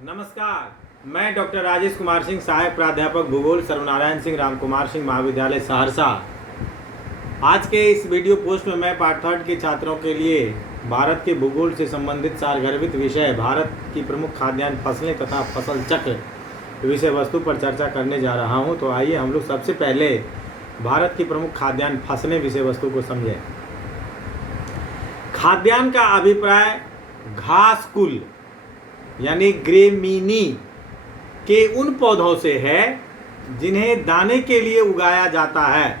नमस्कार, मैं डॉक्टर राजेश कुमार सिंह, सहायक प्राध्यापक भूगोल, सर्वनारायण सिंह राम कुमार सिंह महाविद्यालय सहरसा। आज के इस वीडियो पोस्ट में मैं पार्ट 3 के छात्रों के लिए भारत के भूगोल से संबंधित सारगर्भित विषय भारत की प्रमुख खाद्यान्न फसलें तथा फसल चक्र विषय वस्तु पर चर्चा करने जा रहा हूं। तो आइए हम लोग सबसे पहले भारत की प्रमुख खाद्यान्न फसलें विषय वस्तु को समझें। खाद्यान्न का अभिप्राय घास कुल यानी ग्रेमीनी के उन पौधों से है जिन्हें दाने के लिए उगाया जाता है।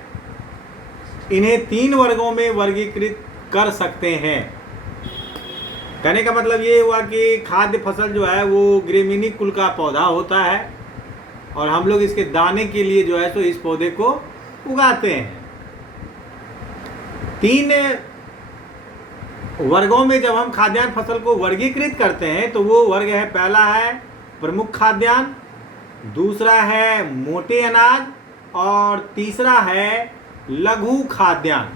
इन्हें 3 वर्गों में वर्गीकृत कर सकते हैं। कहने का मतलब ये हुआ कि खाद्य फसल जो है वो ग्रेमीनी कुल का पौधा होता है और हम लोग इसके दाने के लिए जो है तो इस पौधे को उगाते हैं। 3 वर्गों में जब हम खाद्यान्न फसल को वर्गीकृत करते हैं तो वो वर्ग है, पहला है प्रमुख खाद्यान्न, दूसरा है मोटे अनाज और तीसरा है लघु खाद्यान्न।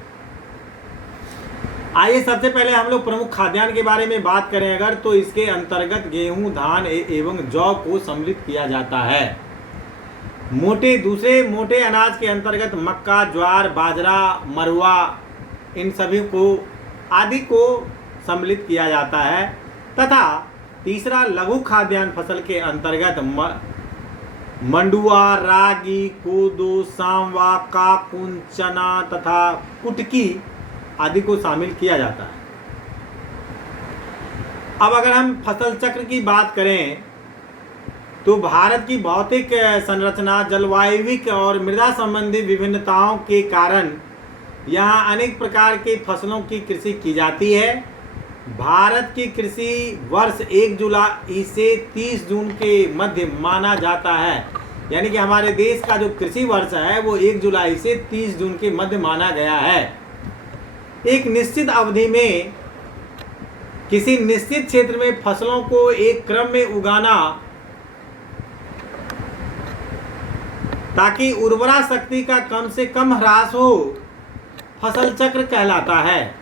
आइए सबसे पहले हम लोग प्रमुख खाद्यान्न के बारे में बात करें अगर, तो इसके अंतर्गत गेहूं, धान एवं जौ को सम्मिलित किया जाता है। दूसरे मोटे अनाज के अंतर्गत मक्का, ज्वार, बाजरा, मरुआ इन सभी को आदि को सम्मिलित किया जाता है तथा तीसरा लघु खाद्यान्न फसल के अंतर्गत मंडुआ, रागी, कोदो, सांवा, काकुन, चना तथा कुटकी आदि को शामिल किया जाता है। अब अगर हम फसल चक्र की बात करें तो भारत की भौतिक संरचना, जलवायविक और मृदा संबंधी विभिन्नताओं के कारण यहाँ अनेक प्रकार के फसलों की कृषि की जाती है। भारत की कृषि वर्ष 1 जुलाई से 30 जून के मध्य माना जाता है। यानी कि हमारे देश का जो कृषि वर्ष है वो 1 जुलाई से 30 जून के मध्य माना गया है। एक निश्चित अवधि में किसी निश्चित क्षेत्र में फसलों को एक क्रम में उगाना ताकि उर्वरा शक्ति का कम से कम ह्रास हो, फसल चक्र कहलाता है।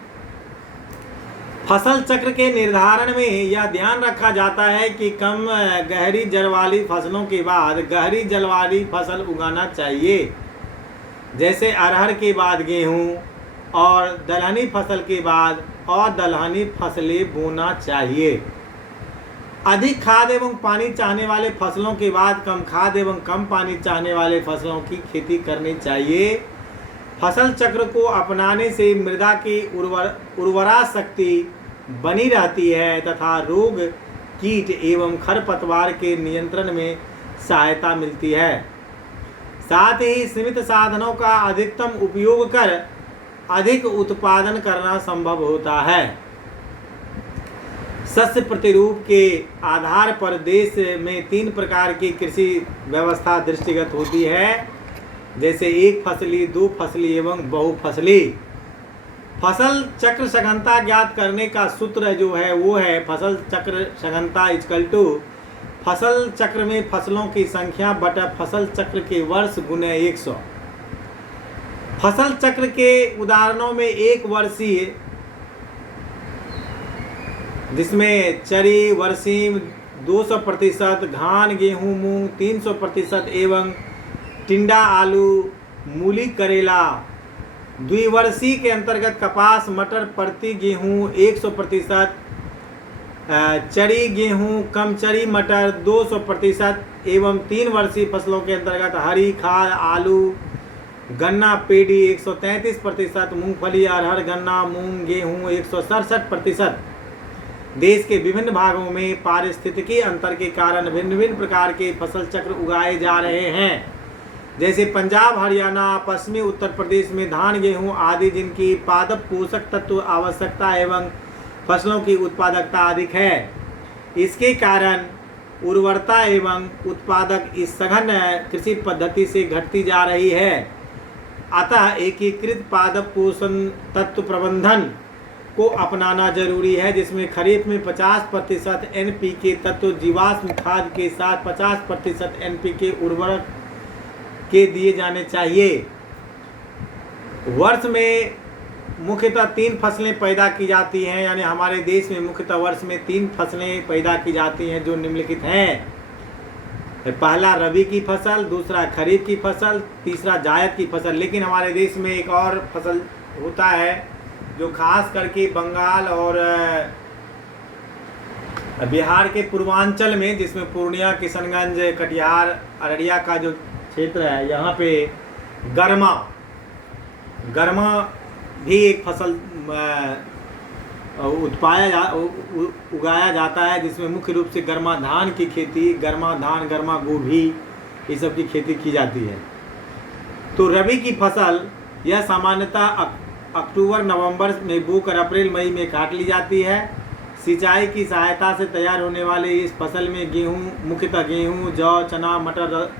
फसल चक्र के निर्धारण में यह ध्यान रखा जाता है कि कम गहरी जल वाली फसलों के बाद गहरी जल वाली फसल उगाना चाहिए, जैसे अरहर के बाद गेहूं और दलहनी फसल के बाद और दलहनी फसलें बोना चाहिए। अधिक खाद एवं पानी चाहने वाले फसलों के बाद कम खाद एवं कम पानी चाहने वाले फसलों की खेती करनी चाहिए। फसल चक्र को अपनाने से मृदा की उर्वरा शक्ति बनी रहती है तथा रोग, कीट एवं खरपतवार के नियंत्रण में सहायता मिलती है। साथ ही सीमित साधनों का अधिकतम उपयोग कर अधिक उत्पादन करना संभव होता है। शस्य प्रतिरूप के आधार पर देश में 3 प्रकार की कृषि व्यवस्था दृष्टिगत होती है, जैसे एक फसली, 2 फसली एवं बहुफसली। फसल चक्र सघनता ज्ञात करने का सूत्र जो है वो है फसल चक्र सघनता इक्वल टू फसल चक्र में फसलों की संख्या बटा फसल चक्र के वर्ष गुने 100। फसल चक्र के उदाहरणों में 1 वर्षीय जिसमें चरी, वर्षीम 200%, धान, गेहूं, मूंग 300% एवं टिंडा, आलू, मूली, करेला। द्विवर्षीय के अंतर्गत कपास, मटर, प्रति गेहूं 100%, चरी गेहूं, कम चरी मटर 200% एवं 3 वर्षीय फसलों के अंतर्गत हरी खाद, आलू, गन्ना, पेड़ी 133%, मूंगफली, अरहर, गन्ना, मूंग, गेहूं 167%। देश के विभिन्न भागों में पारिस्थितिकी अंतर के कारण भिन्न भिन्न प्रकार के फसल चक्र उगाए जा रहे हैं, जैसे पंजाब, हरियाणा, पश्चिमी उत्तर प्रदेश में धान, गेहूं आदि, जिनकी पादप पोषक तत्व आवश्यकता एवं फसलों की उत्पादकता अधिक है। इसके कारण उर्वरता एवं उत्पादक इस सघन कृषि पद्धति से घटती जा रही है। अतः एकीकृत पादप पोषण तत्व प्रबंधन को अपनाना जरूरी है, जिसमें खरीफ में 50% NPK तत्व जीवाश्म खाद के साथ 50% NPK उर्वरक के दिए जाने चाहिए। वर्ष में मुख्यतः 3 फसलें पैदा की जाती हैं, यानी हमारे देश में मुख्यतः वर्ष में 3 फसलें पैदा की जाती हैं जो निम्नलिखित हैं। पहला रबी की फसल, दूसरा खरीफ की फसल, तीसरा जायद की फसल। लेकिन हमारे देश में एक और फसल होता है जो खास करके बंगाल और बिहार के पूर्वांचल में, जिसमें पूर्णिया, किशनगंज, कटिहार, अररिया का जो क्षेत्र है, यहाँ पे गरमा भी एक फसल उगाया जाता है, जिसमें मुख्य रूप से गरमा धान की खेती, गरमा धान, गरमा गोभी, ये सब की खेती की जाती है। तो रबी की फसल यह सामान्यतः अक्टूबर नवंबर में बोकर अप्रैल मई में काट ली जाती है। सिंचाई की सहायता से तैयार होने वाले इस फसल में गेहूँ, मुख्यतः गेहूँ, जौ, चना, मटर,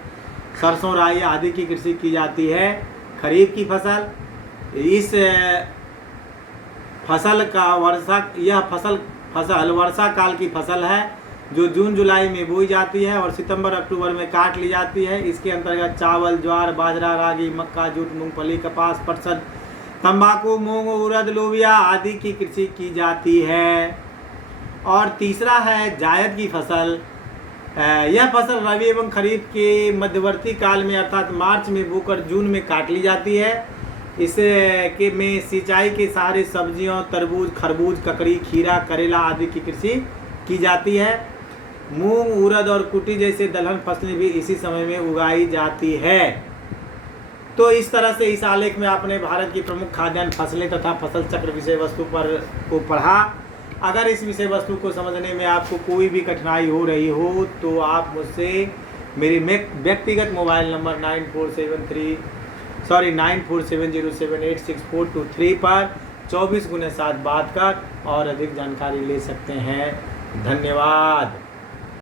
सरसों, राई आदि की कृषि की जाती है। खरीफ की फसल, इस फसल का यह फसल वर्षा काल की फसल है जो जून जुलाई में बोई जाती है और सितंबर अक्टूबर में काट ली जाती है। इसके अंतर्गत चावल, ज्वार, बाजरा, रागी, मक्का, जूट, मूंगफली, कपास, पटसन, तंबाकू, मूंग, उड़द, लोबिया आदि की कृषि की जाती है। और तीसरा है जायद की फसल। यह फसल रबी एवं खरीफ के मध्यवर्ती काल में अर्थात मार्च में बोकर जून में काट ली जाती है। इसे में सिंचाई के सहारे सब्जियों, तरबूज, खरबूज, ककड़ी, खीरा, करेला आदि की कृषि की जाती है। मूंग, उड़द और कुटी जैसे दलहन फसलें भी इसी समय में उगाई जाती है। तो इस तरह से इस आलेख में आपने भारत की प्रमुख खाद्यान्न फसलें तथा फसल चक्र विषय वस्तु को पढ़ा। अगर इस विषय वस्तु को समझने में आपको कोई भी कठिनाई हो रही हो तो आप मुझसे मेरे व्यक्तिगत मोबाइल नंबर 9470786423 पर 24x7 बात कर और अधिक जानकारी ले सकते हैं। धन्यवाद।